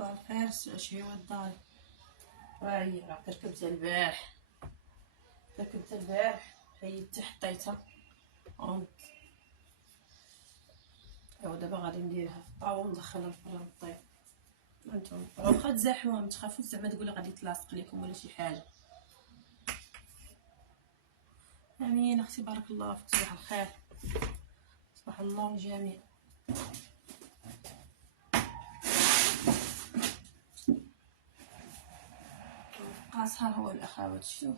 صباح الخير. شهيوة الدار هاهي راه تركبتها البارح حيدتها حطيتها ايوا دابا غادي نديرها في الطاوه وندخلها الفران طيب. انتم واخا تزاحموا ما تخافوش زعما تقولي غادي تلاصق لكم ولا شي حاجه. امين اختي بارك الله فيك. صباح الخير صباح النور الجميع. قاصها هو الاخوات شوف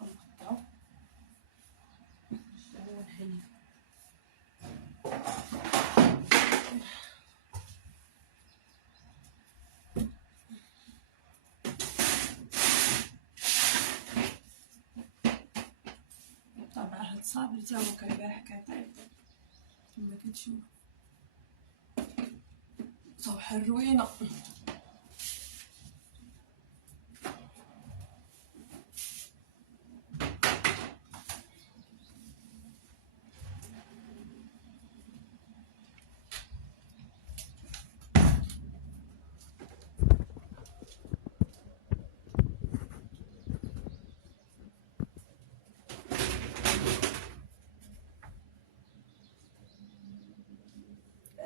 نقطعو هو الحليب طبعا هاد الصابر تا هو كان البارح كيطيب كما كتشوف صباح الروينه.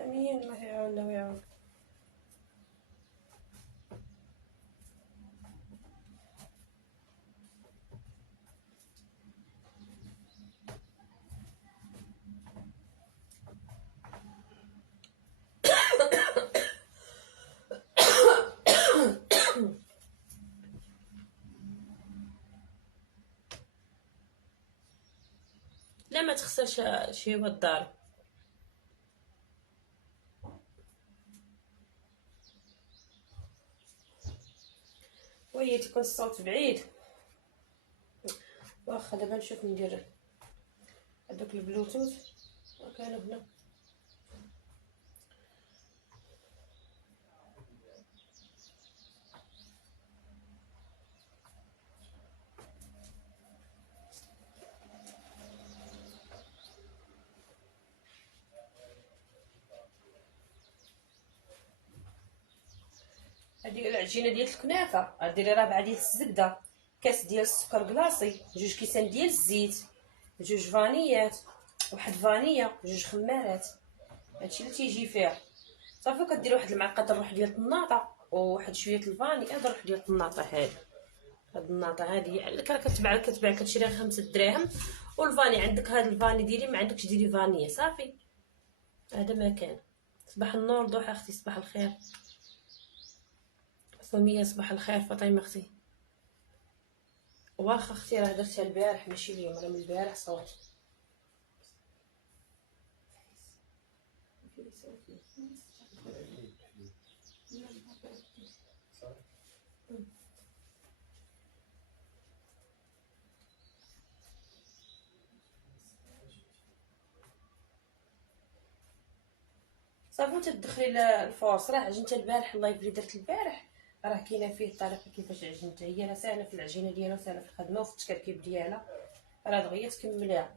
امين الله يعاوننا ويعاون. لا ما تخسرش شي هو الدار. وهي تكون الصوت بعيد. واخا دابا نشوف ندير هذوك البلوتوث وكانوا هنا. هذه العجينه ديال الكنافه غديري ربعه ديال الزبده، كاس ديال السكر كلاصي، 2 كيسان ديال الزيت، 2 فانيات، واحد فانيه، 2 خمارات. هادشي اللي تيجي فيها. صافي كدير واحد المعلقه الروح ديال الطناطه وواحد شويه الفاني. هذا الروح ديال الطناطه هاد الناطه هذه راه كتباع كتشريها 5 دراهم. والفاني عندك هاد الفاني ديري، ما عندكش ديري فانيه صافي. هذا ما كان. صباح النور ضحى اختي. صباح الخير سميه. صباح الخير فاطمه اختي. واخا اختي راه درتها البارح ماشي اليوم، راه من البارح صوت. صافي تدخلي الفورس. راه عجنتها البارح الله يبارك درت البارح. راه كاينه فيه الطريقه كيفاش عجنتها. هي راه ساهله في العجينه ديالها وساهله في الخدمه وفي التكركيب ديالها. راه دغيا تكمليها.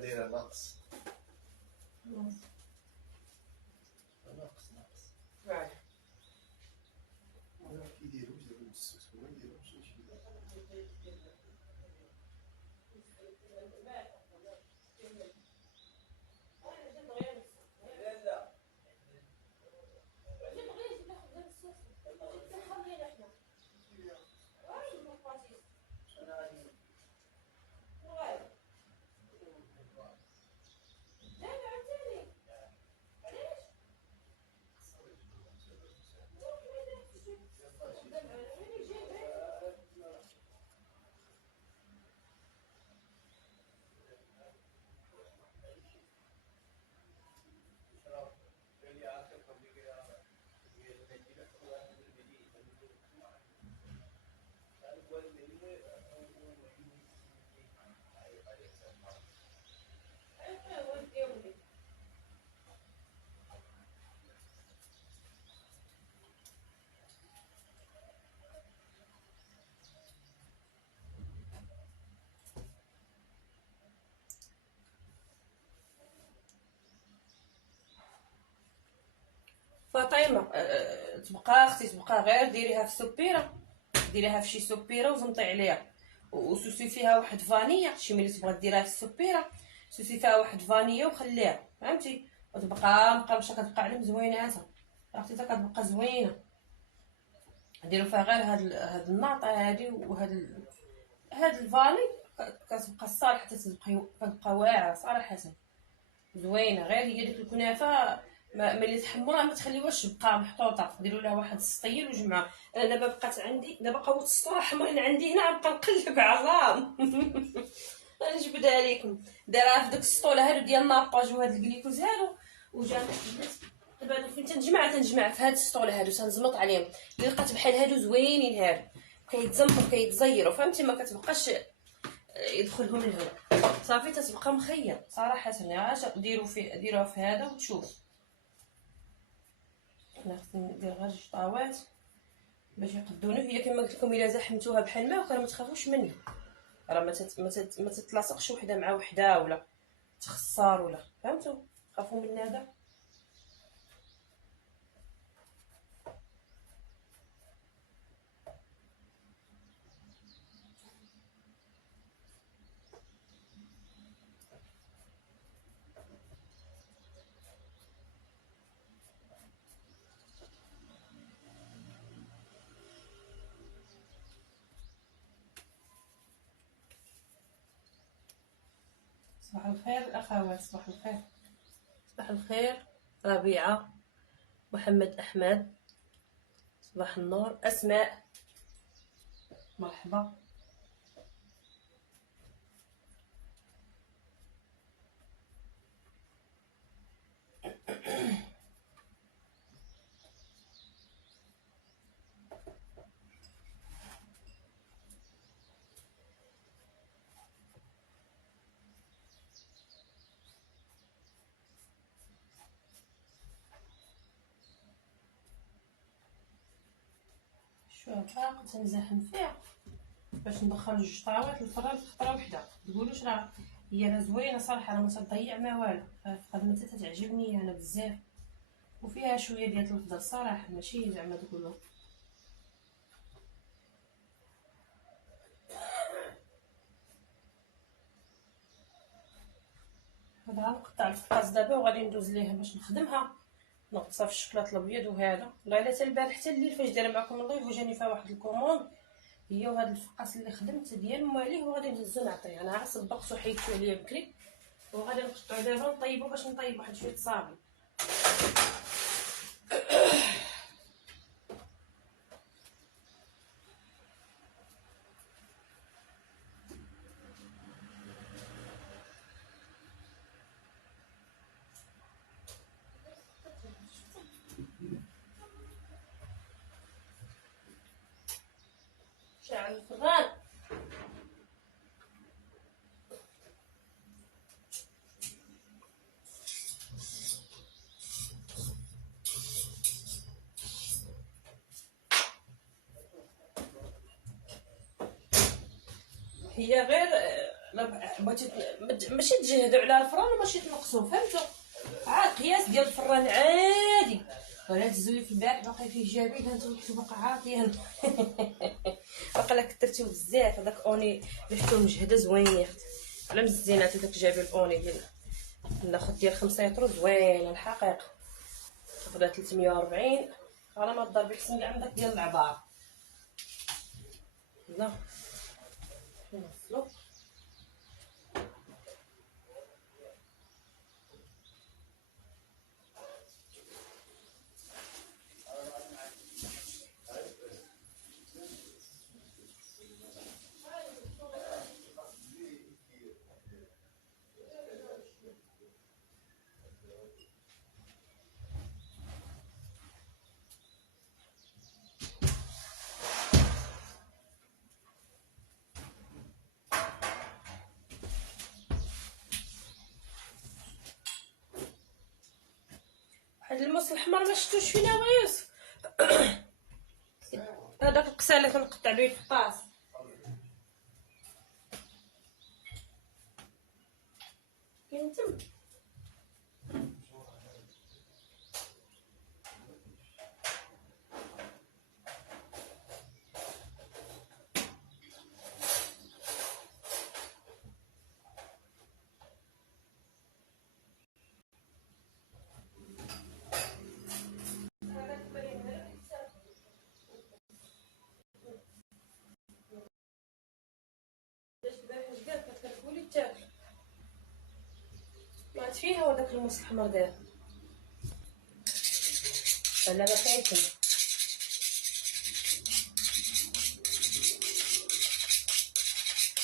دايره ناقص فوالا ولا كيديروش دابا السوس ولا يديروش شي فاطمه تبقى اختي، تبقى غير ديريها في سوبيره، ديريها في شي سوبيره وزمطي عليها، وسوسي فيها واحد فانيا. شي ملي تبغى ديرها في السوبيره سوسي فيها واحد فانيا وخليها، فهمتي؟ وتبقى مقرمشه، كتبقى عليهم زويناتها اختي، حتى كتبقى زوينه. ديروا فيها غير هاد الناطه هادي هاد الفاني، كتبقى الصالحه، كتبقى واعره صراحه زوينه. غير هي ديك الكنافه ملي تحمروها ما تخليوهاش تبقى محطوطه، ديروا لها واحد السطيل وجمعها. انا دابا بقات عندي، دابا قوت السطور حمرين عندي هنا، غنبقى نقلب عظام. غنجبدها لكم. دايره في داك السطوله هادو ديال ناباج وهاد الكليكوز هادو، وجا دابا فين تنجمع في هاد السطوله هادو، تنزمط عليهم. اللي لقات بحال هادو زوينين هادو، كيتزمطوا كيتزيروا، فهمتي؟ ما كتبقاش يدخلهم الهواء، صافي تتبقى مخير صراحه. ديروها في هذا وتشوف. انا خصني ندير غير جوج طاوات باش يقدوني. هي كما قلت لكم الا زحمتوها بحال ما وكان ما تخافوش منها، راه ما تتلاصقش وحده مع وحده ولا تخسر ولا، فهمتوا؟ خافوا من هذا. صباح الخير الاخوات، صباح الخير، صباح الخير. ربيعه، محمد احمد، صباح النور. اسماء، مرحبا. شوف باقا تنزاحم فيها باش ندخل جوج طاوات للفران في خطره وحده. تقولوش راه هي راه زوينه صراحه، راه ما تضيع ما والو، خدمتها تتعجبني انا بزاف، وفيها شويه ديال الخضر صراحه، ماشي زعما تقولوا. هذا غنقطع الفقاس دابا وغادي ندوز ليها باش نخدمها، نغطسها في الشكلاط الابيض وهذا. والله الا حتى البارح حتى الليل فاش دايره معكم اللايف وجاني فيها واحد الكوموند، هي وهذا الفقاس اللي خدمت ديال مواليه، وغادي نهزو نعطيه. انا عا صبقت وحيدتو عليا بكري، وغادي نقطعو دابا نطيبو باش نطيب واحد شويه صابون. شعل الفران. هي غير بغيتي ماشي تجهدوا على الفران وماشي تنقصوه، فهمتوا؟ عاد قياس ديال الفران عادي. ولا تزوي في البارح باقي فيه جابيل، هانتوما كنتو باقا عاطيين. باقا لا كثرتيو بزاف. هذاك اوني ريحتو مجهده زوين يا اختي، على مزينات هذاك جابيل اوني ديال ناخذ ديال 5 يطرو زوين الحقيقه، تاخذها 340 على ما ضربي حسن كاع عندك ديال العبار. لا نوصلو واحد الموس الاحمر ما شفتوش فينا ويوسف. هذاك القساله اللي كنقطع به الفطاس. كاين تم درت فيها وداك الموس الاحمر داير لا ما كاينش.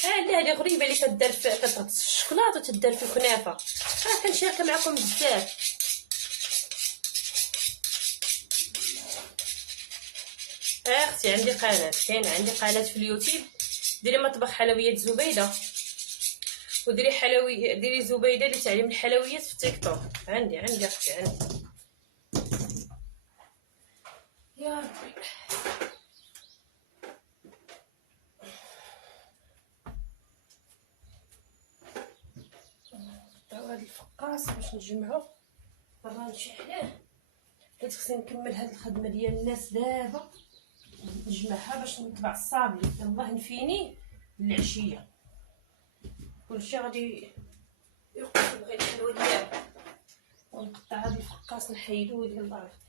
هادي غريبه اللي كدار في كتغطس في الشكلاط وتدار في الكنافه. كنشاركها معكم بزاف. اختي عندي قناه، كاين عندي قناه في اليوتيوب، ديري مطبخ حلويات زبيده، وديري ديري زبيده لتعليم الحلويات في تيك توك. عندي اختي عندي. يا ربي هاد الفقاص باش نجمعو برا نشحنوه، حيت خصني نكمل هاد الخدمه ديال الناس دابا، نجمعها باش نطبع الصابلي. يلاه نفيني العشيه كلشي غادي يوقف بغي الحلوه ديالو. ونقطع هاد الفقاص نحيدوه ديال الارض.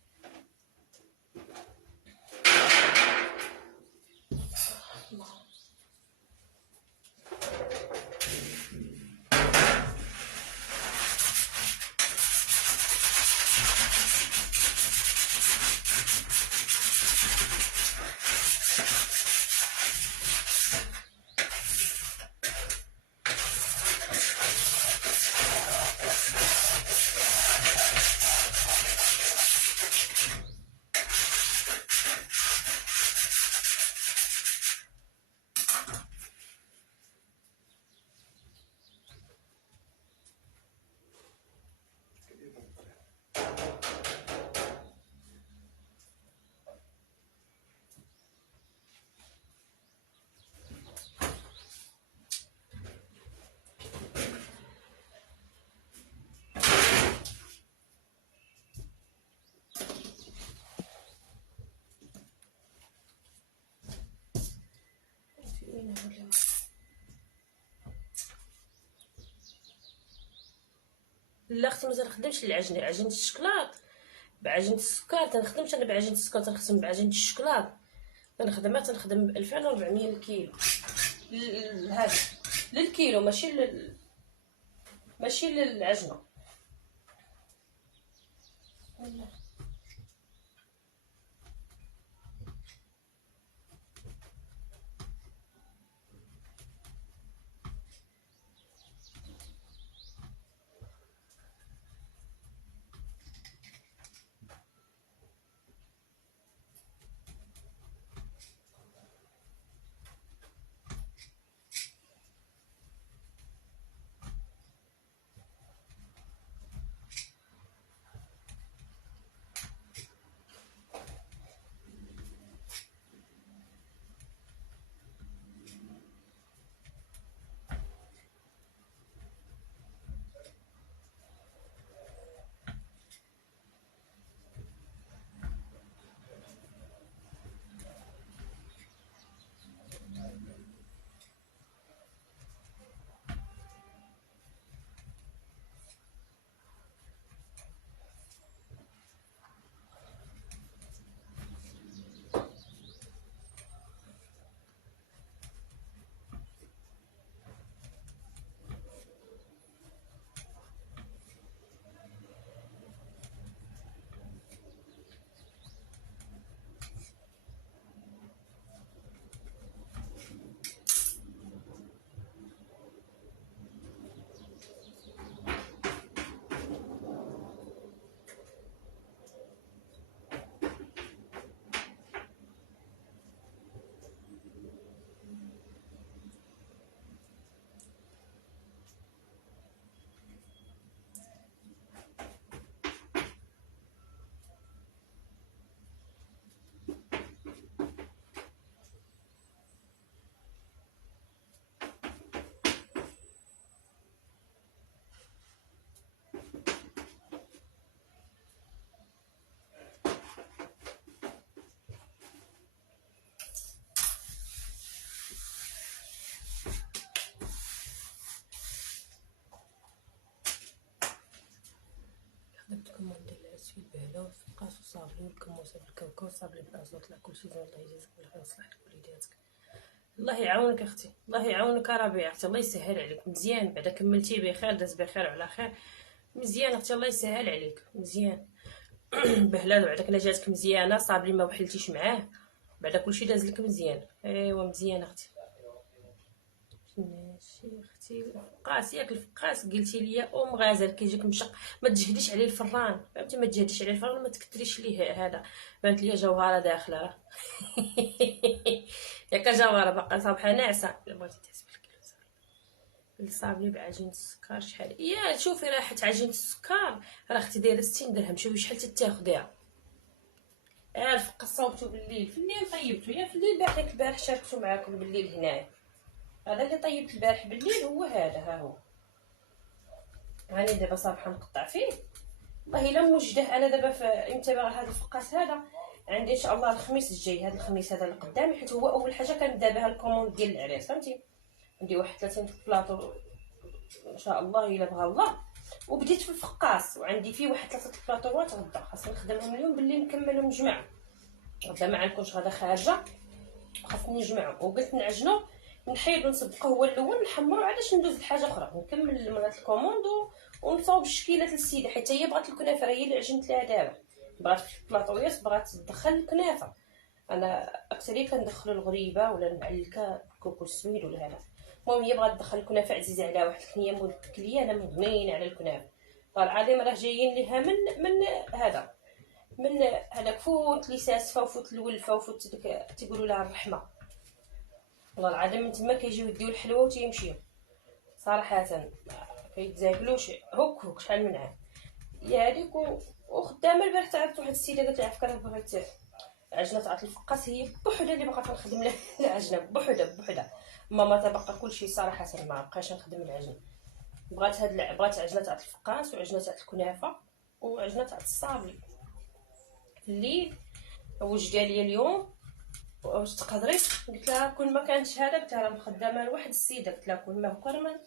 لا اختي مازال نخدمش العجينه، عجينه الشكلاط بعجينه السكر تنخدمش انا، بعجينه السكر تنخدم بعجينه الشكلاط. تنخدم ب 2400 الكيلو. هذا للكيلو ماشي للعجنه. خدمت كمون ديال العسل بهلا والفقاس وصابلي والكموسه بالكاوكاو وصابلي بالعسل. طلع كلشي زين. الله يجازيك بالخير ويصلح لك وليداتك. الله يعاونك اختي، الله يعاونك ربيع اختي، الله يسهل عليك. مزيان بعدا كملتي بخير، داز بخير وعلى خير. مزيان اختي، الله يسهل عليك، مزيان. بهلال وعدك الا جاتك مزيانه، صابري ما وحلتيش معاه، بعدا كلشي داز لك مزيان. ايوا مزيان اختي. ماشي اختي. الفقاس ياك الفقاس قلتي لي ام غزال كيجيك مشق، ما تجهديش عليه الفران، فهمتي؟ ما تجهديش عليه الفران، ما تكثريش ليه هذا. بانت لي جوهره داخله راه. ياك جوهره باقا صابحه ناعسه. بغيتي تحسبي الصابلي بعجين السكر شحال؟ يا شوفي راه حيت عجينه السكر راه اختي دايره 60 درهم، شوفي شحال تتاخديها. الفقه صوبتو بالليل، في الليل طيبتو، يا في الليل البارح شاركتو معاكم بالليل هنايا. هذا اللي طيبت البارح بالليل هو هذا، ها هو. هاني دابا صافحه نقطع فيه، والله الا موجده. انا دابا في امتى باغا هذا الفقاس هذا؟ عندي ان شاء الله الخميس الجاي، هذا الخميس هذا اللي قدامي، حيت هو اول حاجه كنبدا بها الكوموند ديال العريس، فهمتي؟ عندي واحد 30 بلاطو ان شاء الله الا بغى الله. وبديت في الفقاس وعندي فيه واحد 3 بلاطوات غدا خاصني نخدمهم اليوم بالليل نكملهم جمع. غدا ما عندكمش غدا خارجه، خاصني نجمعهم. وقلت نعجنو نحيدو نسبقو هو الاول نحمرو، علاش ندوز لحاجه اخرى نكمل مرات الكوموند ونصاوب الشكيلات للسيده، حيت هي بغات الكنافه، هي اللي عجنت لها دابا. بغات في البلاطويات بغات تدخل الكنافه. انا اكثريه كندخلو الغريبه ولا المعلكه كوكو سويد ولا هذا. المهم هي بغات تدخل الكنافه عزيزه عليها، واحد الكنيه مولكليه انا مدمنين على الكنافه. العظيم راه جايين ليها من هذا، من هذاك فوت لساسفه وفوت الولفه وفوت ديك تيقولوا لها الرحمه. والله العظيم من تما كيجيو يديو الحلوه وتيمشيو صراحه، كيتزاكلوش هوك شحال من عام. هي هذيك وخدامه. البارح تعرفت واحد السيده قالت لي عفكره بغات عجنه تاع الفقاس، هي بوحده اللي باقا كنخدم لها العجنه بوحده. ماما تبقى كلشي صراحه ما بقاش نخدم العجن. بغات عجنه تاع الفقاس وعجنه تاع الكنافه وعجنه تاع الصابلي. الليل وجد لي اليوم واش تقدري؟ قلت لها كون ما كانش هذا، قلت لها مخدمه لواحد السيده، قلت لها كون ما بكرمل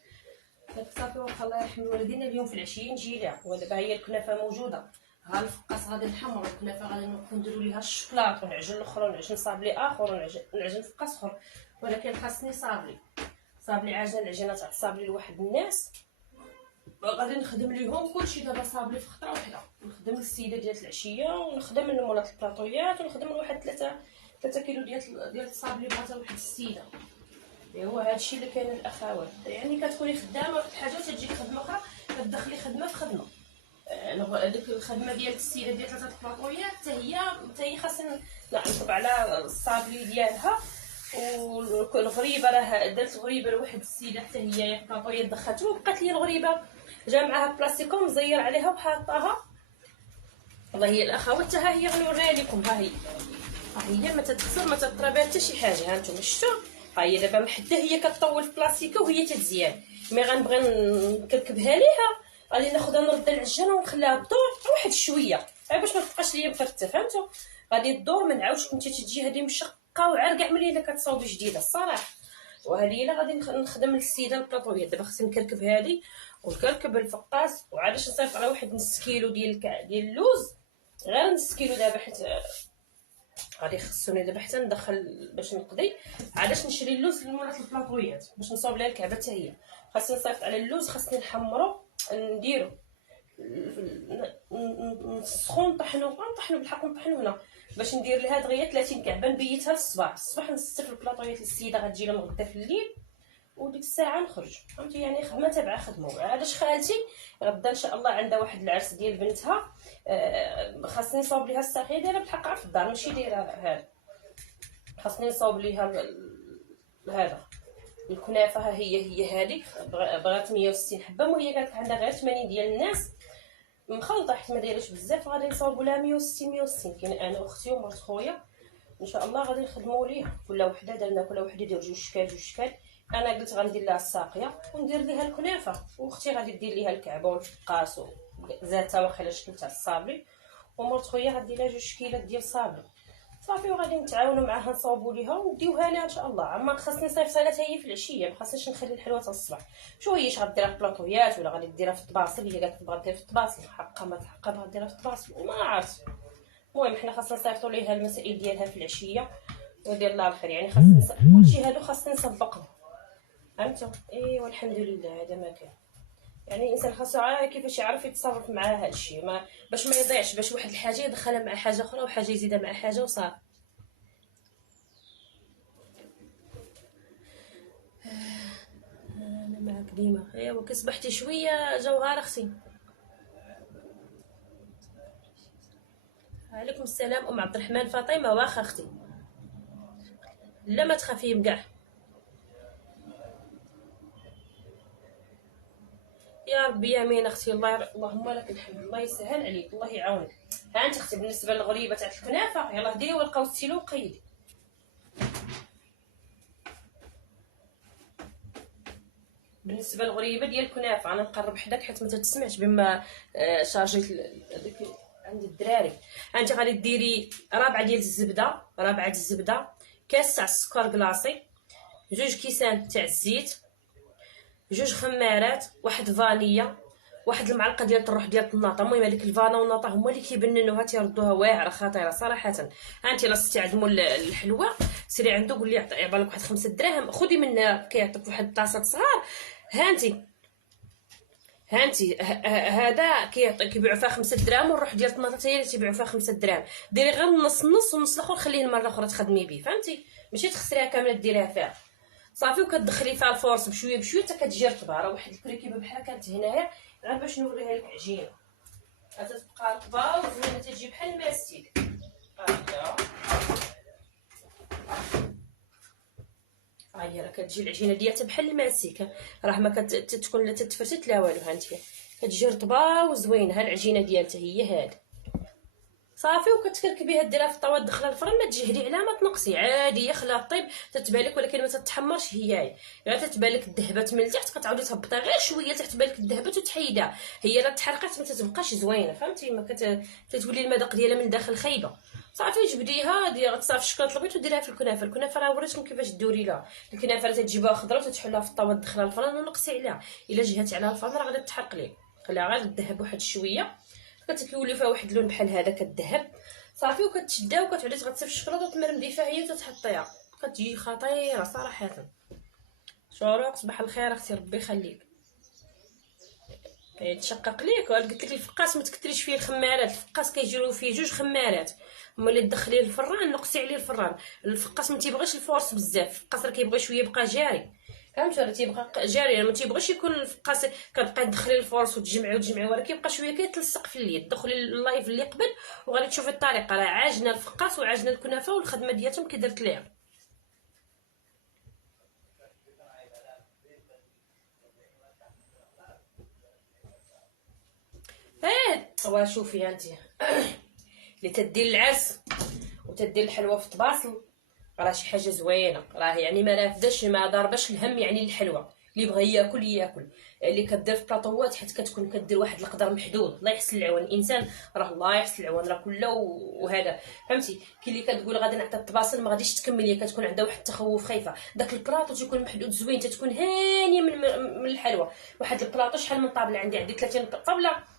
صافي واخا الله يرحم والدينا اليوم في العشيه نجي لها. ودابا هي الكنافه موجوده، ها الفقاس غادي نحمرو، الكنافه غادي نديرو ليها الشوكلاط ونعجن الاخر ونعجن صابلي اخر ونعجن فقاس اخر. ولكن خاصني صابلي عاجنه العجينه تاع الصابلي لواحد الناس غادي نخدم ليهم كلشي. دابا صابلي في خطره وحده نخدم للسيده ديال العشيه ونخدم لمولات البلاطويات ونخدم لواحد 3 كيلو ديال الصابلي بغاتها واحد السيده. ايوا هادشي اللي كاين الاخوات، يعني كتكوني خدامه واحد الحاجه وتجيك خدمه اخرى كتدخلي خدمه في خدمه. ديك الخدمه ديال السيده ديال 3 بلاطويات حتى هي خاصني نعرف على الصابلي ديالها. والغريبه راه درت غريبه لواحد السيده حتى هي بلاطويات دخلته وبقات لي الغريبه جا معاها بلاستيكو مزير عليها وحاطاها. والله هي الاخوات ها هي غنوريها لكم، ها هي ما تتكسر ما تطرى حتى شي حاجه. ها انتم شفتوا، ها هي دابا محده هي كطول في بلاستيكه وهي تتزيان. مي غنبغي نكركبها ليها، غادي ناخذها نرد العجانه ونخليها تدور واحد شويه باش ما تبقاش ليا مفتته، فهمتوا؟ غادي تدور ما نعاودش كنتي تجي هذه مشقه وعار كاع ملي كتصاوبي جديده الصراحه. وهذه الا غادي نخدم للسيده البلاطويات. دابا خصني نكركب هذه ونكركب الفقاس، وعلاش نصيفط على واحد نص كيلو ديال اللوز، غير نص كيلو دابا حيت غادي خصني دابا حتى ندخل باش نقضي. علاش نشري اللوز لمولات البلاطويات باش نصاوب لها الكعبه حتى هي. خاصني نصيفط على اللوز، خاصني نحمرو نديرو نسخون نطحنو بالحق نطحنو هنا باش ندير لها دغيا 30 كعبه نبيتها الصباح نستف البلاطويات للسيده غتجي لهم غدا في الليل وديك الساعه نخرج، فهمتي؟ يعني خدمه تبع خدمه. علاش خالتي غدا ان شاء الله عندها واحد العرس ديال بنتها، خاصني نصاوب ليها الساقيه دايره بالحق في الدار ماشي دايره هذا. خاصني نصاوب ليها هذا الكنافه. ها هي هذيك بغات 160 حبه، وهي قالت عندها غير 80 ديال الناس مخلطه حيت ما دايرش بزاف، غادي نصاوبوا لها 160. كاين انا واختي ومرت خويا ان شاء الله غادي نخدموا ليها كل وحده درنا كل وحده يدير جوج شكال. انا قلت غندير لها الساقيه وندير ليها الكنافه، واختي غادي دير ليها الكعبه والفقاس وزاتها واخا شكل تاع الصابلي، ومرت خويا غدير لها 2 كيلات ديال الصابلي صافي. وغادي نتعاونوا معاها نصاوبوا ليها ونديوها لها ان شاء الله. عما خاصني نصيفطها لها هي في العشيه، ما خاصنيش نخلي الحلوه حتى الصباح. شو هي اش غديرها في بلاطويات ولا غادي ديرها في الطباصل؟ هي قالت بغات دير في الطباصل، حقا ما تحقا بغات ديرها في الطباصل وما عرفت. المهم حنا خاصنا نصيفطوا ليها المسائل ديالها في العشيه ودير الله الخير. يعني خاصني كلشي هادو خاصني نسبقهم، فهمتوا؟ ايوا الحمد لله هذا ما كان. يعني الانسان خاصو عا كيفاش يعرف يتصرف مع هذا الشيء، ما باش ما يضيعش، باش واحد الحاجه يدخلها مع حاجه اخرى وحاجه يزيدها مع حاجه وصافي. انا معاك ديما. ايوا كسبحتي شويه جوهره اختي. عليكم السلام ام عبد الرحمن. فاطمه واخا اختي، لا ما تخافي كاع. يا ربي يامين اختي، اللهم لك الحمد، الله يسهل عليك، الله يعاونك. ها انت اختي بالنسبه للغريبه تاع الكنافه، يلاه ديري ورقه وستيلو وقيدي. بالنسبه للغريبه ديال الكنافه انا نقرب حداك حيت ما تسمعش بما شارجيت هذيك عند الدراري. انت غادي ديري رابعه ديال الزبده، رابعه الزبده، كاس تاع السكر كلاصي، جوج كيسان تاع الزيت، جوج خمارات، واحد فانيا، واحد المعلقه ديال الروح ديال الناطه. المهم هذيك الفانا والناطه هما اللي كيبننوها تيردوها واعره خطيره صراحه. ها انت لا تستعدموا الحلوه سيري عنده قول لي يعطيك واحد 5 دراهم، خذي منها كيعطيك واحد طاسه صغار. ها انت هذا كيبيعوا فيها 5 دراهم، والروح ديال الطماطه هي اللي تيبيعوا فيها 5 دراهم. ديري غير النص نص، والنص الاخر خليه المره اخرى تخدمي به، فهمتي؟ ماشي تخسريها كامله ديريها فيها صافي. وكتدخلي فيها الفورس بشويه بشويه حتى كتجي رطبه. راه واحد الكريكيبه بحال كانت هنايا غير باش نوريها لك عجينه، غتبقى رطبه وزوينه تجي بحال الماستيك. هي راه كتجي العجينه ديالها بحال الماسيكه، راه ما كتكون لا تتفرتت لا والو. هانتي كتجي رطبه وزوينه. ها العجينه ديالتها هي هذه صافي. وكتكركبيها ديرها في الطاوه تدخلها الفرن، ما تجهدي عليها ما تنقصي، عادي خليها طيب تتبان لك ولكن ما تتحمرش. هي غير تتبان لك الذهبات من التحت كتعاودي تهبطيها غير شويه تحت بالك الذهبات وتحيدها. هي لا تحرقات ما تتبقاش زوينه، فهمتي؟ ما تتولي المذاق ديالها من الداخل خايبه. صافي جبديها غتصافي الشكلاط البيض وديريها في الكنافه. الكنافه راه وريتكم كيفاش ديري لها. الكنافه راه تجيبوها خضره وتتحلوها في الطاوه تدخلها الفرن ونقصي عليها. الا جهتي عليها الفرن راه غادي تحرق لك، خليها غير تذهب واحد شويه، كتولي فيها واحد اللون بحال هذا كتذهب صافي. وكتشدها وكتعودي تغطسي في الشكلاط وتمرمدي فيها هي وتتحطيها، كتجي خطيره صراحه. شروق صباح الخير اختي، ربي يخليك. يتشقق ليك. قلت لك الفقاس ما تكثريش فيه الخمارات، الفقاس كيجيو فيه 2 خمارات، هما اللي تدخليه الفران نقصي عليه الفران. الفقاس ما تيبغيش الفورس بزاف، الفقاس راه كيبغي شويه يبقى جاري، فهمتي؟ راه تيبقى جاري، ما تيبغيش يكون الفقاس كتبقاي تدخلي الفورس وتجمعي وراه كيبقى شويه كيتلصق في اليد. دخلي اللايف اللي قبل وغادي تشوفي الطريقه، راه عاجنه الفقاس وعاجنه الكنافه والخدمه ديالتهم كي درت ليها. وشوفي انت اللي تدير العرس وتدير الحلوه في طباصل راه شي حاجه زوينه، راه يعني ما رافداش ما ضرباش الهم. يعني الحلوه اللي بغى ياكل ياكل، اللي كدير في بلاطوات حيت كتكون كدير واحد القدر محدود. الله يحسن العون الانسان، راه الله يحسن العون راه كله وهذا، فهمتي؟ كي اللي كتقول غادي نعطي الطباصل ما غاديش تكملي، كتكون عندها واحد التخوف خايفه. داك البلاطو تيكون محدود زوين، تتكون هانيه من الحلوه. واحد البلاطو شحال من طابله عندي 30 طابله،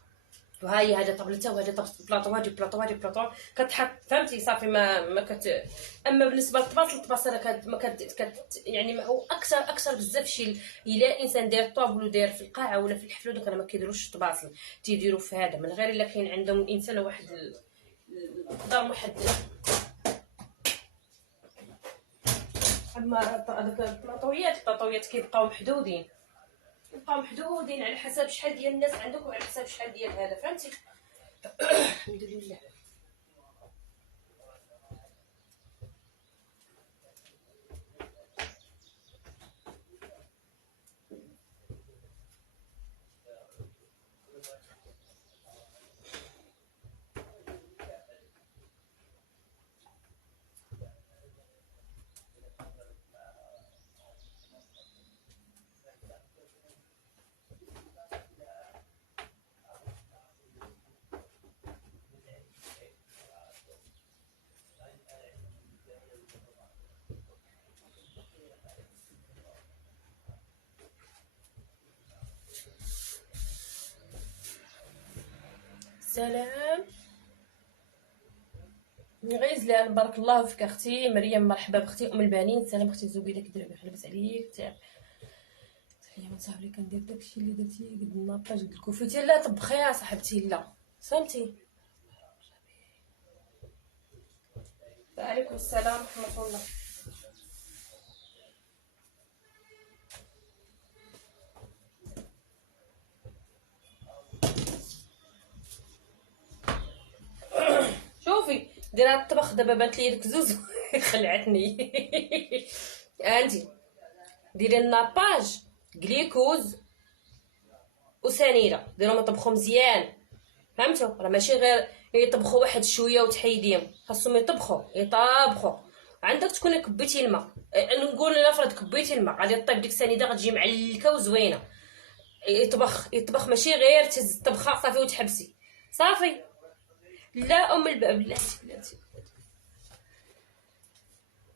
وهاي هذا طبلته وهذا بلاطو، هادي بلاطو هادي بلاطو كتحط، فهمتي؟ صافي ما اما بالنسبه للطباص ما يعني ما هو اكثر بزاف شي. الا انسان داير طابل وداير في القاعه ولا في الحفله دوك ما كيديروش الطباصل، تيديروا في هذا من غير الا كاين عندهم الانسان واحد المقدار محدد. اما هذوك البلاطويات كيبقاو محدودين، على حسب شحال ديال الناس عندك وعلى حسب شحال ديال هذا، فهمتي؟ الحمد لله. سلام غيزلان، بارك الله فيك اختي مريم، مرحبا باختي ام البنين. سلام اختي زوبيده كي دايره؟ لاباس عليك؟ يا ما صاحبي كندير داكشي اللي درتي قد الناباج قد الكوفيتي. لا طبخيها صاحبتي، لا فهمتي. وعليكم السلام ورحمه الله. شوفي ديري هاد الطبخ دابا بانت لي ديك زوز خلعتني. انتي ديري الناباج غليكوز وسنيده، ديرهم يطبخوا مزيان، فهمتوا؟ راه ماشي غير يطبخوا واحد شويه وتحيديهم، خاصهم يطبخوا. عندك تكوني كبيتي الماء، نقول نفرض كبيتي الماء غادي طيب ديك السنيده غتجي معلكه وزوينه. يطبخ ماشي غير تهز الطبخه صافي وتحبسي صافي. لا بلاتي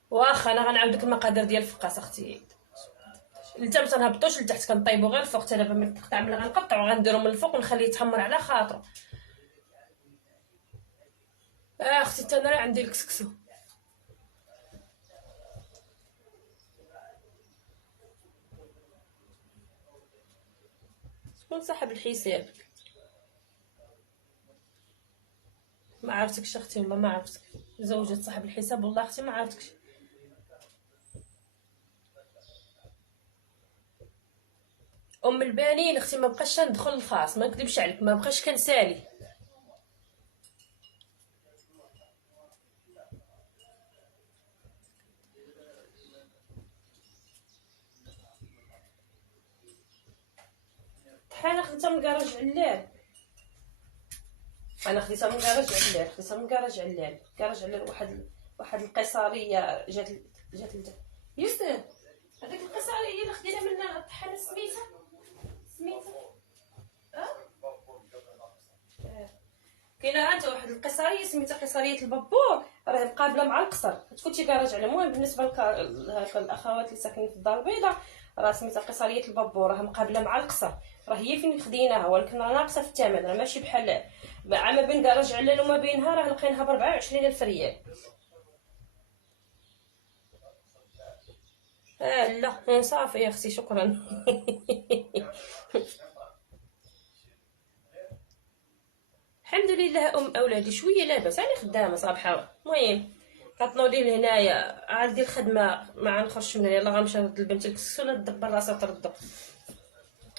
واخا انا غنعاودك المقادير ديال الفقاس اختي. انت ما تنهبطوش لتحت، كنطيبوا غير الفوق. حتى دابا من القطع ملي غنقطعو غنديرو من الفوق ونخليه يتحمر على خاطرو. اختي حتى انا راه عندي الكسكسو. شكون صاحب الحساب؟ ما عرفتكش اختي والله ما عرفتك. زوجة صاحب الحساب والله اختي ما عرفتكش. ام البنين اختي ما بقاش ندخل الخاص، ما نكذبش عليك، ما بقاش كنسالي. بحال خديتها من كراج علال. انا خديتها من كراج علال. كراج علال واحد القيصريه جات يوسف. هذيك القيصريه اللي خدينا منها الطحانه سميتها كاينه انت واحد القيصريه سميتها قيصريه البابور، راه مقابله مع القصر، تفوتي كراج على. المهم بالنسبه الاخوات اللي ساكنين في الدار البيضاء راه سميتها قيصريه البابور، راه مقابله مع القصر، راه هي فين خديناها، ولكن راه ناقصه في الثمن، راه ماشي بحال ما بين كراج علال وما بينها، راه لقيناها ب 24,000 ريال. لا صافي يا اختي شكرا. الحمد لله اولادي شويه لاباس، راني خدامه صباحا. المهم كتنوضي لهنايا عندي الخدمه ما غنخرجش من هنا، يلاه غنمشي نرد لبنتي الكسكسو ولا تدبر راسها تردو،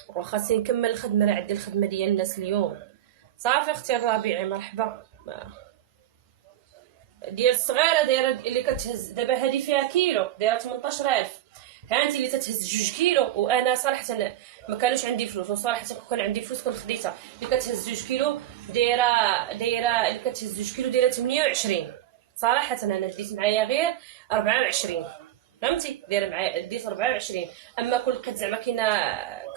وخاصني نكمل الخدمه، راه عندي الخدمه ديال الناس اليوم. صافي اختي الربيعي مرحبا. ديال الصغيره دايره اللي كتهز دابا هذه فيها كيلو دايره 18,000. ها انت اللي تتهز 2 كيلو، وانا صراحه ما كانوش عندي فلوس، وصراحه كون عندي فلوس كنت خديتها. اللي كتهز 2 كيلو دايره اللي كتهز 2 كيلو دايره 28. صراحه انا ديت معايا غير 24، فهمتي؟ دايره معايا ديت 24. اما كل لقيت زعما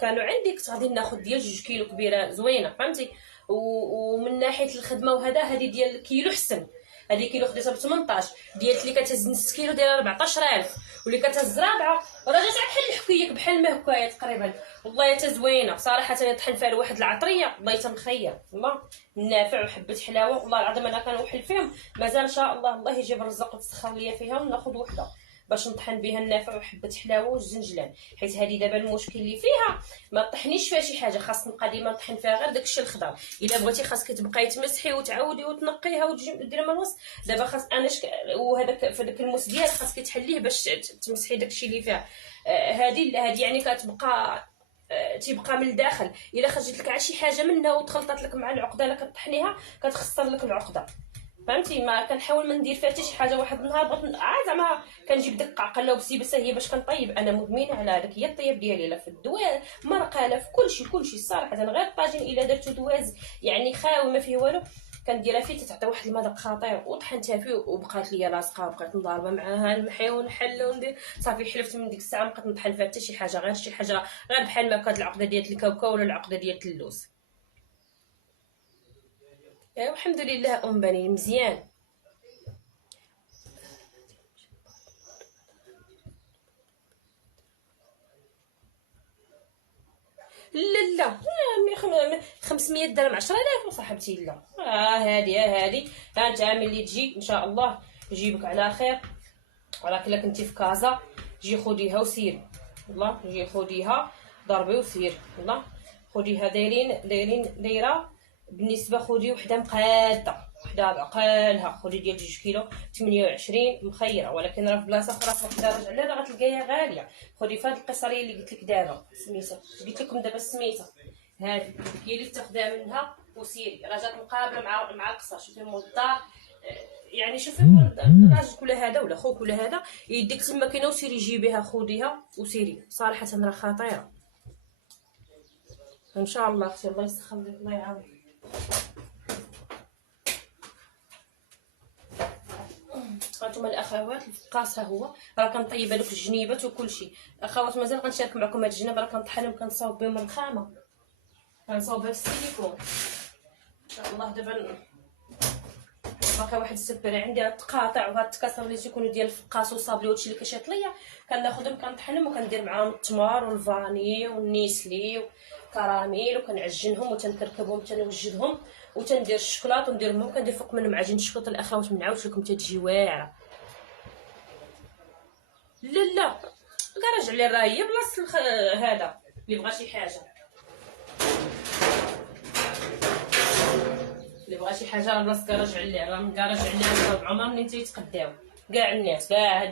كانوا عندي كنت غادي ناخذ ديال 2 كيلو كبيره زوينه، فهمتي؟ ومن ناحيه الخدمه وهذا هذه ديال كيلو حسن، هذه كيلو خديتها ب 18. ديال اللي كتهز نص كيلو دايره 14,000، واللي كتهز رابعه راه جات بحال الحكايه بحال ما هكايا تقريبا. والله حتى زوينه صراحه، طحن فيها لواحد العطريه والله تمخير والله نافع وحبه حلاوه. والله العظيم انا كنوحل فيهم مازال ان شاء الله، الله يجيب الرزق وتسخر ليا فيها وناخذ وحده باش نطحن بها النافع وحبه حلاوه والزنجلان. حيت هذه دابا المشكل اللي فيها ما طحنيش فيها شي حاجه، خاص نبقى ديما نطحن فيها غير داكشي الخضر. الا بغيتي خاصك تبقاي تمسحي وتعاودي وتنقيها وتجي ديري من الوسط. دابا خاص انا وهذاك في داك الموس ديالك خاصك تحليه باش تمسحي داكشي اللي فيها. هذه يعني كتبقى تيبقى من الداخل. الا خرجت لك شي حاجه منها وتخلطات لك مع العقده اللي كطحنيها كتخسر لك العقده، فهمتي؟ ما كنحاول ما ندير فيها حتى شي حاجه. واحد النهار بغيت زعما كنجيب داك قله وبسيبسه هي باش كنطيب، انا مدمنه على هذاك، هي الطياب ديالي لا في الدواء مرقه لا في كلشي الصراحه. انا غير الطاجين الا درتو دواز يعني خاوي ما فيه والو كنديرها فيه تتعطي واحد المذاق خطير، وطحنتها فيه وبقات ليا لاصقه وبقيت نضاربه معاها المحي ونحل وندير. صافي حلفت من ديك الساعه ما بقيت نطحن فيها حتى شي حاجه، غير شي حاجه غير بحال ما كانت العقده ديال الكاوكاو ولا العقده ديال اللوز. الحمد لله بنين مزيان. لا 500 درهم 10,000 صاحبتي. لا هذه ها انت ملي تجي ان شاء الله يجيبك على خير. ولكن الا كنتي في كازا جي خديها وسيري، والله جي خديها ضربي وسيري. يلا خديها دايره بالنسبه، خدي وحده مقاده، وحده بعقالها، خدي ديال 2 كيلو 28 مخيره، ولكن راه في بلاصه اخرى في وحده رجع لها راه غتلقايها غاليه. خدي فهاد القصريه اللي قلت لك دابا سميتها، قلت لكم دابا سميتها هذه هي اللي تاخدها منها وسيري. راه جات مقابله مع القصر. شوفي الدار، يعني شوفي راجلك ولا هذا ولا خوك ولا هذا يديك تما كاينه وسيري جيبيها خديها وسيري. صراحه راه خطيره ان شاء الله. اختي الله يسخر لك، الله يعاونك. هانتوما الاخوات الفقاس ها هو، راه كنطيب هذوك الجنيبات وكل شيء. اخوات مازال غنشارك معكم هاد الجناب، راه كنطحنهم كنصاوب بهم الرخامه، كنصاوبها في السيليكون ان شاء الله. دابا باقي واحد السبري عندي هاد التقاطع وهاد التكاسر اللي تيكونوا ديال الفقاس وصابلي وهادشي اللي كيشيط ليا، كناخذهم كنطحنهم وكندير معاهم التمر والفاني والنيسلي وكراميل وكنعجنهم وتنكركبهم تنوجدهم وتندير الشكلاط ونديرهم وكندير فوق منهم عجين الشكلاط. الاخوات ما نعاودش لكم تتجي واعره. لا كنرجع لي راه هي بلاصه هذا اللي بغى شي حاجه، اللي بغى شي حاجه راه بلاصه كنرجع ليه، راه كنرجع ليه ربع عمر منين تيتقداو كاع الناس، كاع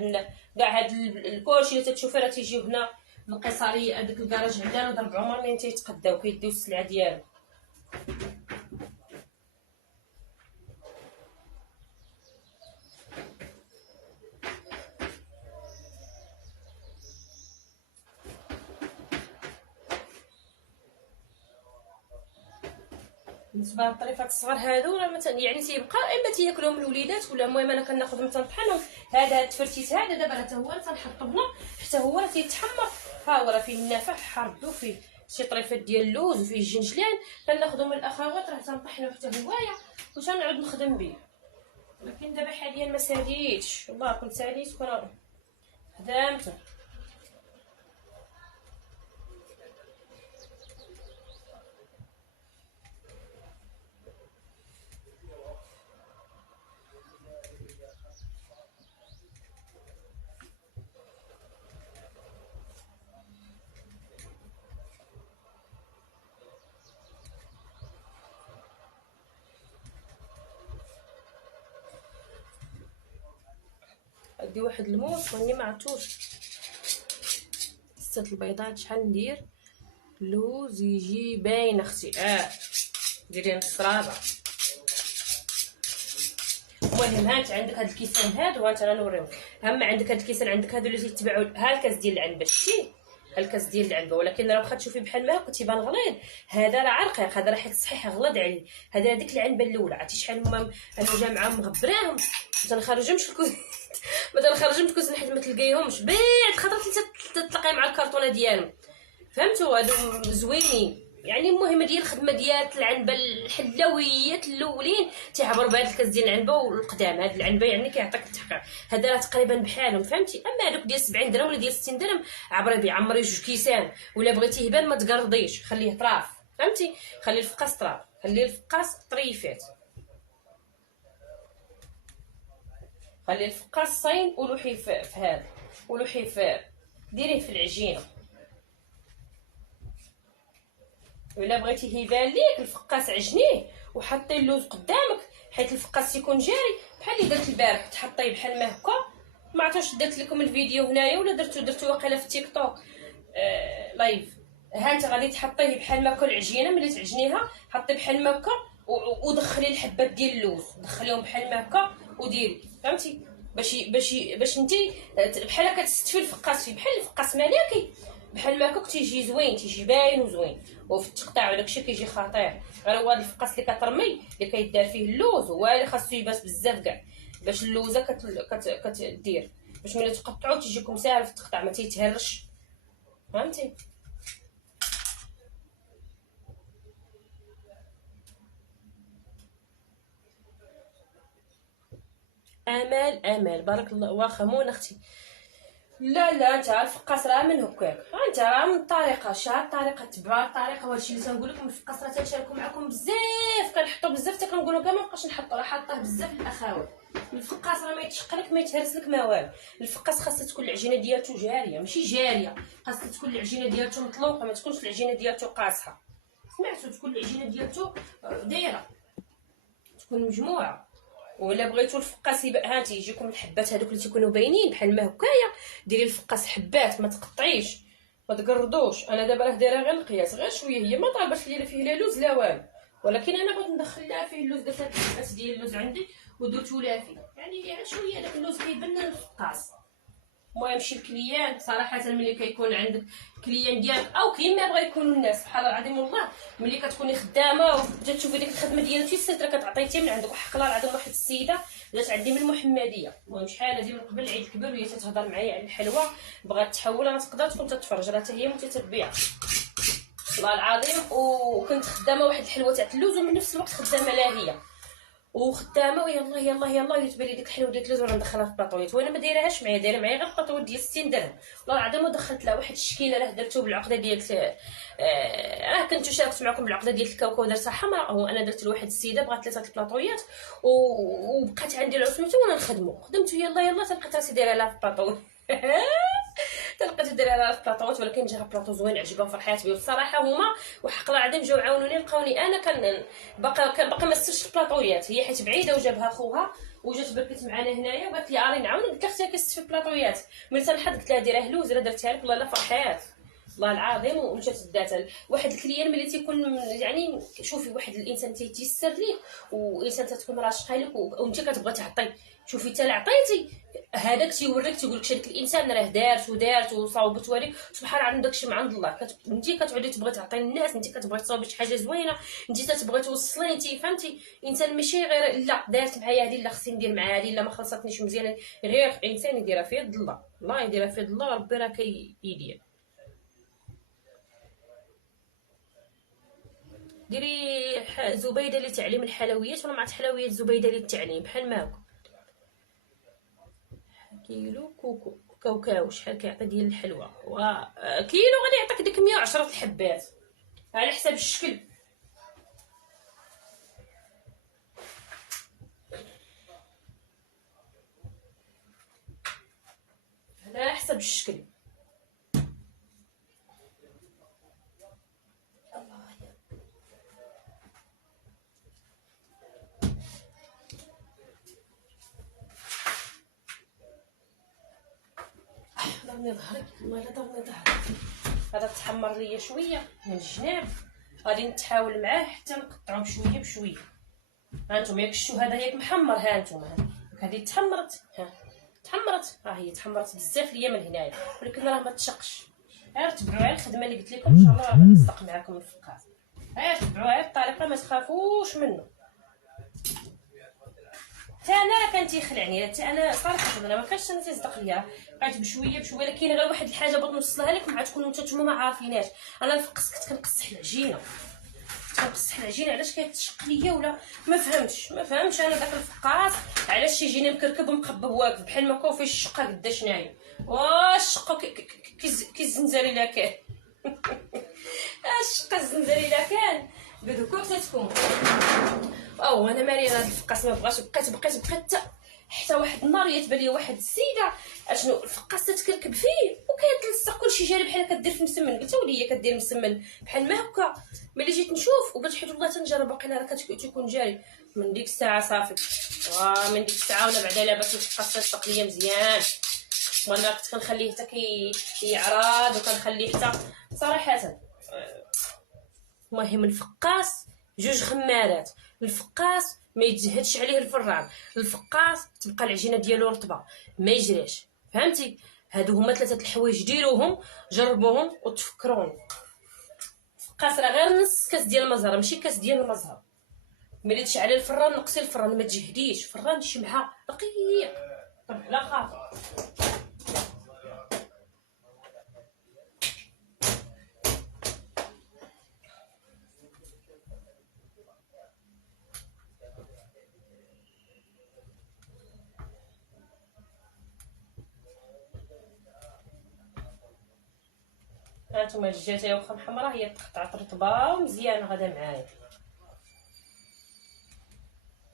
هاد الكلشي اللي تتشوفي راه تيجيو هنا القيصريه هذاك الكراج علان وضرب عمر منين تيتقداو كيديو السلعه ديالو. بالنسبه للطريفات الصغار هادو راه مثلا يعني تيبقى اما تياكلوهم الوليدات ولا المهم انا كناخذهم تنطحنهم. هذا التفرتيت هذا دابا راه حتى هو تنحطو هنا حتى هو راه تيتحمر. ها هو راه فيه النافع حارد وفيه شي طريفات ديال اللوز وفيه الجنجلان، كناخذهم الأخوات راه تنطحنو حتى هوايا وتنعود نخدم به. ولكن دابا حاليا ما ساليتش والله، كنت ساليت كون خدامت. ادي واحد الموس واني ما عرفتوش 6 البيضات. شحال ندير اللوز يجي باين اختي؟ ديري نص رابع. المهم هانت عندك هاد الكيسان هادو، هانت انا نوريهم. اما عندك هاد الكيسان، عندك هادو اللي تيتباعوا ها الكاس ديال العنبه، شتي الكاس ديال العنبه، ولكن راه واخا تشوفي بحال ما كتيبان غليظ، هذا راه عرقيق، هذا راه حيت صحيح غلظ عليه. هذا هذيك العنبه الاولى، عرفتي شحال هما انا جامعه مغبراهم ما تنخرجهمش الكوز ما تنخرجهمش الكوز حيت ما تلقايهمش بعد خاطر تلقاي مع الكرتونه ديالهم، فهمتوا؟ هادو زوينين يعني. المهم ديال الخدمه ديال العنبه الحلويات الاولين تيعبروا بهذا الكاس ديال العنبه والقدام. هاد العنبه يعني كيعطيك التحقيق، هذا راه تقريبا بحالهم، فهمتي؟ اما هذوك ديال 70 درهم ولا ديال 60 درهم عبري بيه، عمري 2 كيسان، ولا بغيتيه يبان ما تقرضيش خليه طراف، فهمتي؟ خلي الفقاس طراف، خلي الفقاس طريفات، خلي الفقاس صاين ولوحي في هذا، ولوحي في ديريه في العجينه. ولا بغيتي يبان ليك الفقاس عجنيه وحطي اللوز قدامك، حيت الفقاس يكون جاري بحال اللي درت البارح، تحطيه بحال ما هكا. ما عرفتش درت لكم الفيديو هنايا ولا درتو واقيلا في التيك توك لايف. ها انت غادي تحطيه بحال ما هكا العجينه، ملي تعجنيها حطي بحال ما هكا ودخلي الحبات ديال اللوز، دخليهم بحال ما هكا وديري، فهمتي؟ باش انتي بحال هكا تستفي الفقاس فيه بحال الفقاس ملكي، بحال ما هكا تيجي زوين، تيجي باين وزوين، وفي التقطاع وداكشي كيجي خطير. غير هو هذا الفقاس اللي كترمي اللي كيدار فيه اللوز هو اللي خاصو يباس بزاف كاع، باش اللوزه كتدير باش ملي تقطعو تيجيكم ساهل في التقطاع، ما تيتهرش، فهمتي؟ امال بارك الله. واخا مون اختي، لا انت الفقاس راه من هكاك، انت راه من الطريقه شحال الطريقه تبع الطريقه. وهادشي اللي تنقول لكم الفقاس راه تنشاركو معكم بزاف، كنحطو بزاف، حتى كنقولوا كاع ما نبقاش نحطو، راه حاطاه بزاف الاخوات. الفقاس راه ما يتشق لك ما يتهرس لك ما والو. الفقاس خاصها تكون العجينه ديالته جاريه ماشي جاريه، خاصها تكون العجينه ديالته مطلوقه، ما تكونش العجينه ديالته قاصحه. سمعتوا؟ تكون العجينه ديالته دايره، تكون مجموعه. ولا بغيتو الفقاس هانتي يجيكم الحبات هذوك اللي تيكونوا باينين بحال ما هكايا، ديري الفقاس حبات ما تقطعيش ما تقردوش. انا دابا راه دايره غير القياس غير شويه، هي ما طالباش ليا فيه لا لوز لا والو، ولكن انا بغيت ندخل لها فيه اللوز. درت الحبات ديال اللوز عندي ودرتو لها فيه، يعني شويه داك اللوز كيبان الفقاس. المهم شي الكليان صراحه ملي كيكون عندك كليان ديالك او كيما بغا يكونوا الناس سبحان الله العظيم والله، ملي كتكوني خدامه وبدات تشوفي ديك الخدمه ديالك في السنتر كتعطيتي من عندك وحق الله العظيم. واحد السيده جات عندي من المحمديه، المهم شحال هادي من قبل العيد الكبير وهي تتهضر معايا على الحلوى، بغات تحول انا تقدر تكون تتفرج راه حتى هي متتبعه والله العظيم. وكنت خدامه واحد الحلوه تاع اللوز ومن نفس الوقت خدامه لا هي وخدامه ويلا يلا يلا وتبان لي ديك الحلوه ديال اللوز وانا ندخلها في البلاطويات وانا ما دايرهاش معايا، دايره معايا غير البلاطويات ديال 60 درهم والله العظيم. ودخلت لها واحد الشكيله راه درتو بالعقده ديال كنت شاركت معكم بالعقده ديال الكاوكاو درتها حمراء، وانا درت لواحد السيده بغات 3 البلاطويات وبقات عندي العصمته وانا نخدمو خدمت يلا يلا تلقيت راسي دايره لها في البلاطويات تلقيت دايره لها في البلاطوات. ولكن جا بلاطو زوين عجبها وفرحات بيه والصراحه هما وحق الله العظيم جاو عاونوني لقاوني انا كان باقا ما سرتش البلاطويات، هي حيت بعيده وجابها خوها وجات بركت معنا هنايا وقالت لي اري نعاونك. قلت لها اختي كيست في البلاطويات ملي تنحط قلت لها ديرها لوز راه درتها لك والله لا فرحات والله العظيم. ومشات داتها واحد الكليان ملي تيكون يعني شوفي واحد الانسان تيسر ليك وانسان تتكون راشقه لك وانت كتبغي تعطي، شوفي حتى عطيتي هذاك تيوريك تيقول لك هذاك الانسان راه دارت وصاوبت وليك سبحان الله داكشي من عند الله. انت كتعودي تبغي تعطي الناس، انت كتبغي تصاوبي شي حاجه زوينه، انت تتبغي توصلي، انت فهمتي انسان ماشي غير لا دارت معايا هذه لا خصني ندير معاها هذه لا ما خلصتنيش مزيان، غير انسان يديرها في يد الله، الله يديرها في يد الله ربي راه كيدير. ديري زبيده لتعليم الحلويات ولا مع حلويات زبيده للتعليم بحال ما هكا. كيلو كاوكاو شحال كيعطي ديال الحلوى وكيلو غادي يعطيك ديك 110 الحبات على حساب الشكل، على حساب الشكل. ضرني ظهري والله لا ضرني ظهري. هذا تحمر ليا شويه من الجناب غادي نتحاول معاه حتى نقطعو بشويه بشويه. هانتوما ياك شتو هذا ياك محمر، هانتوما هذه تحمرت، ها تحمرت راه هي تحمرت بزاف ليا من هنايا ولكن راه ما تشقش. غير تبعوا على الخدمه اللي قلت لكم ان شاء الله راه غادي تصدق معكم الفقاس، غير تبعوا على الطريقه ما تخافوش منه. حتى انا كان تيخلعني، حتى انا صراحه انا ما كانش انا تيصدق ليا، بقيت بشويه بشويه. لكن غير واحد الحاجه بغيت نوصلها لكم عاد تكونوا نتوما ما عارفيناش. انا الفقاس كنت كنقصح العجينه، كنقصح العجينه علاش كيتشق ليا ولا ما فهمتش انا داك الفقاس علاش تيجيني مكركب ومقبب واقف بحال ما كون فيه الشقه قداش نايم الشقه كيزنزري لا كان الشقه الزنزري لا كان بدوكو تتكون او انا مالي هذا الفقاس ما بغاش. بقيت حتى واحد النهار يتبان لي واحد السيده اشنو الفقاس تتكركب فيه وكيتلصق كلشي جاري بحال كدير في المسمن. قلت ولي هي كدير مسمن بحال ما هكا. ملي جيت نشوف وقلت حيت والله تنجرب باقي راه كتكون جاري من ديك الساعه صافي. من ديك الساعه وانا بعدا لاباس الفقاس تلصق ليا مزيان. وانا كنت كنخليه حتى كيعرض وكنخليه حتى صراحه. المهم الفقاس جوج خمارات، الفقاس ما يتجهدش عليه الفران، الفقاس تبقى العجينه ديالو رطبه ما يجريش، فهمتي؟ هادو هما 3 الحوايج ديروهم جربوهم وتفكروني. الفقاس راه غير نص كاس ديال المزهر ماشي كاس ديال المزهر. ملي تشعلي الفران نقصي الفران ما تجهديش، فران شمعه رقيق طب على خاطر. هانتوما الجاتايه واخا محمره هي تقطعت رطبه ومزيانه غادا معايا.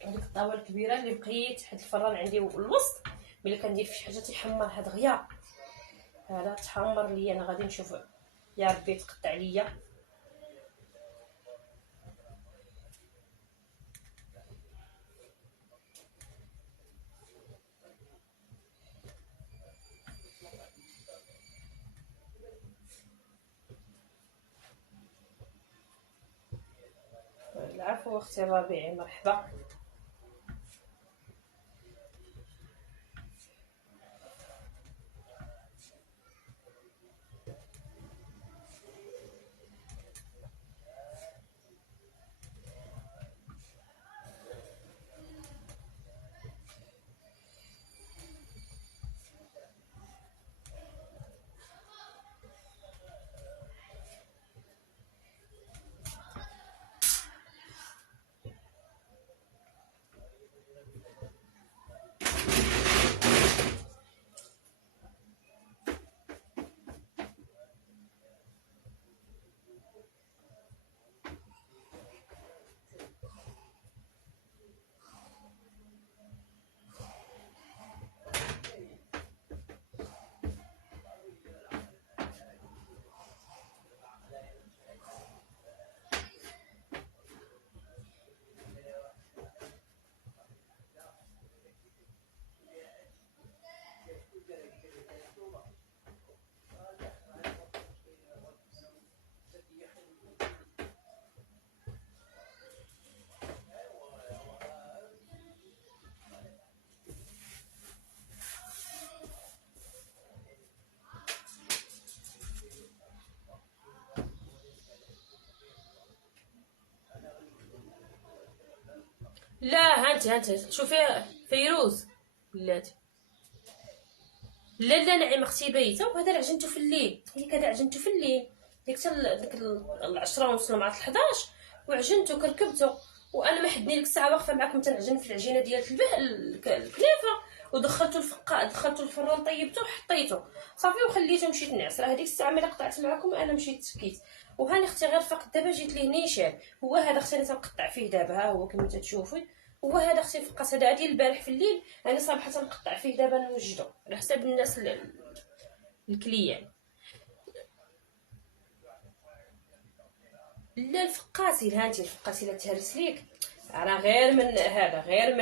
هذيك الطاوه الكبيره اللي بقيت حد الفران عندي الوسط. ملي كندير في شي حاجه تيحمر هاد دغيا، هذا تحمر ليا. انا غادي نشوف يا ربي تقطع ليا. العفو اختي الربيعي، مرحبا. لا هانت شوفي فيروز بلاتي. لا نعيم اختي بايته، وهذا عجنته في الليل. هي كذا عجنته في الليل ديك ديك 10 ونص مع 11 وعجنته كركبته. وانا ما حدني لك الساعه واقفه معكم تنعجن في العجينه ديال الكنافه. ودخلته الفقاع، دخلته الفران، طيبته وحطيته صافي وخليته مشيت نعس. راه هذيك الساعه ملي قطعت معكم انا مشيت تكيت. وهاني اختي غير فقط دابا جيت ليه نيشان. هو هذا اختي اللي تنقطع فيه دابا، ها هو كما تشوفي. هو هذا اختي فقط هذا ديال البارح في الليل. انا صراحه تنقطع فيه دابا نوجدو على حساب الناس الكليان. لا الفقاسي هانتي، الفقاسي لا تهرس ليك راه غير من هذا، غير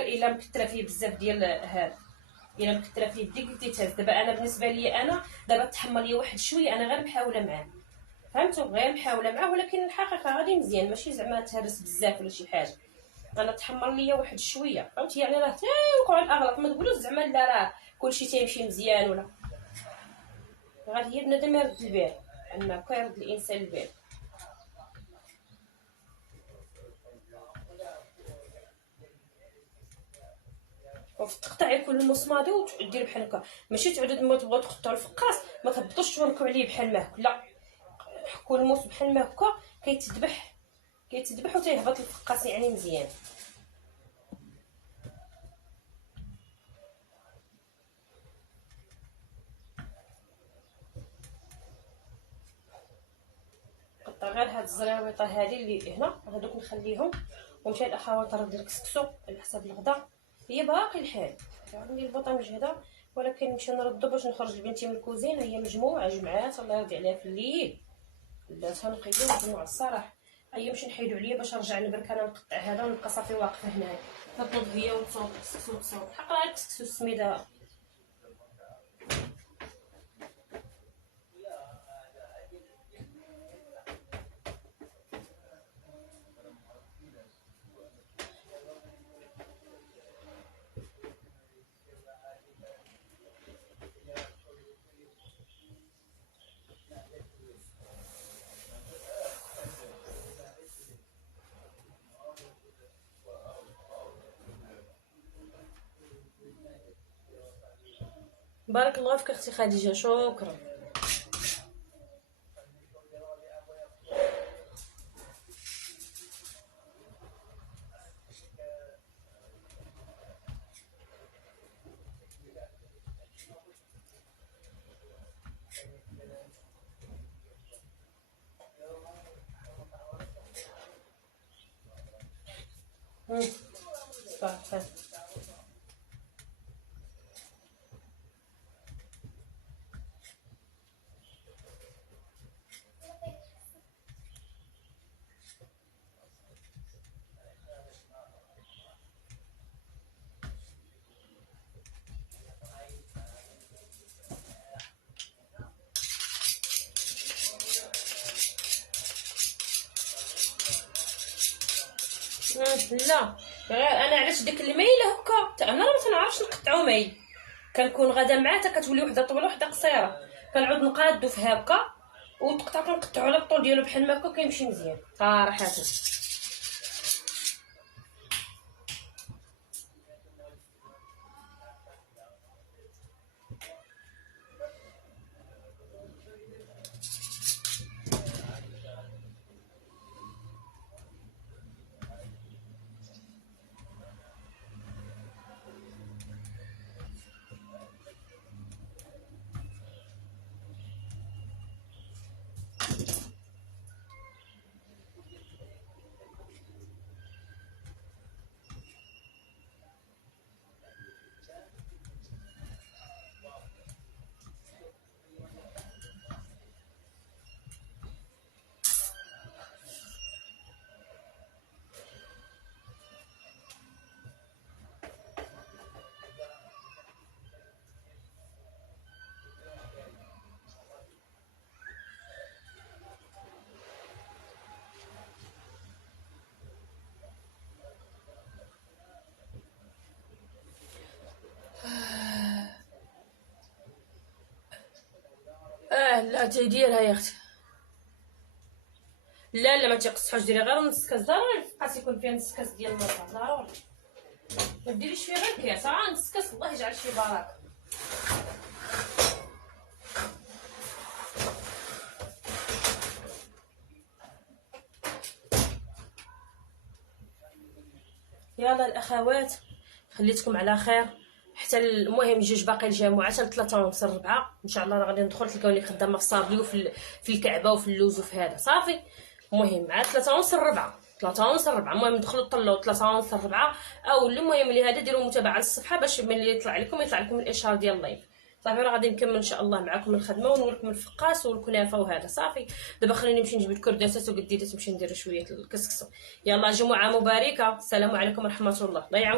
الا مكثره فيه بزاف ديال هذا. الا مكثره فيه ديك تيتهز. دابا انا بالنسبه لي انا دابا تحمل لي واحد شويه، انا غير محاوله معاه، فهمتوا؟ غير محاوله معاه. ولكن الحقيقه غادي مزيان، ماشي زعما تهرس بزاف ولا شي حاجه. انا تحمر ليا واحد شويه، فهمتي؟ يعني راه وقعوا الاغلاط. ما تقولوش زعما لا راه كلشي تيمشي مزيان ولا. غير هي بنادم يرد البال، ان كيرد الانسان البال. وتقطعي كل مصماده وتديري بحال هكا. ماشي تعودوا ما تبغوا تقطعوا الفقاس ما تهبطوش توركوا عليه بحال ما هكا، لا. حكوا الموس بحال ما هكا كيتذبح وتيهبط الفقاس يعني مزيان. قطع غير هاد الزراويطه هادي اللي هنا، هادوك نخليهم. ومشى الاخوات راه ديال الكسكسو على حساب الغدا. هي باقي الحال عندي البوطه مجهده، ولكن نمشي نردو باش نخرج لبنتي من الكوزينه. هي مجموعه جمعات الله يرضي عليها في الليل، بلاتها نقيدو مجموعه الصراحه. هي مشي نحيدو عليا باش نرجع نبرك انا نقطع هذا ونبقى صافي واقفه هنايا نطلب هي وتصوت الكسكسو. الحق راه الكسكسو السميده. بارك الله فيك اختي خديجه، شكرا. صافي. لا غير انا علاش داك الميله هكا حتى انا ما تنعرفش نقطعو ميل، كنكون غادا معاه حتى كتولي وحده طويله وحده قصيره، كنعود نقادو في هكا وتقطع كنقطعو على الطول ديالو بحال ما هكا كيمشي مزيان صراحه. لا تيديرها يا اختي، لا ما تيقصحوش، ديري غير نص كاس ضروري، خاص يكون فيها نص كاس ديال الماء ضروري، ما ديريش فيها غير كاس، نص كاس الله يجعل شي بركه. يلا الاخوات خليتكم على خير، حتى المهم جوج باقي الجامعه حتى 3:30 4 ان شاء الله راه غادي ندخل تلقاوني خدامه في صابلي وفي الكعبه وفي اللوز وفي هذا صافي. المهم مع 3:30 4 المهم ندخلوا طلعوا 3:30 4 او المهم اللي هذا ديروا متابعه للصفحه باش ملي يطلع لكم الاشهار ديال اللايف صافي. راه غادي نكمل ان شاء الله معكم الخدمه ونوريكم الفقاس والكنافه وهذا صافي. دابا خليني نمشي نجيب الكرداسات وقديدات نمشي ندير شويه الكسكسو. يلا جمعه مباركه، السلام عليكم ورحمه الله يعاونكم.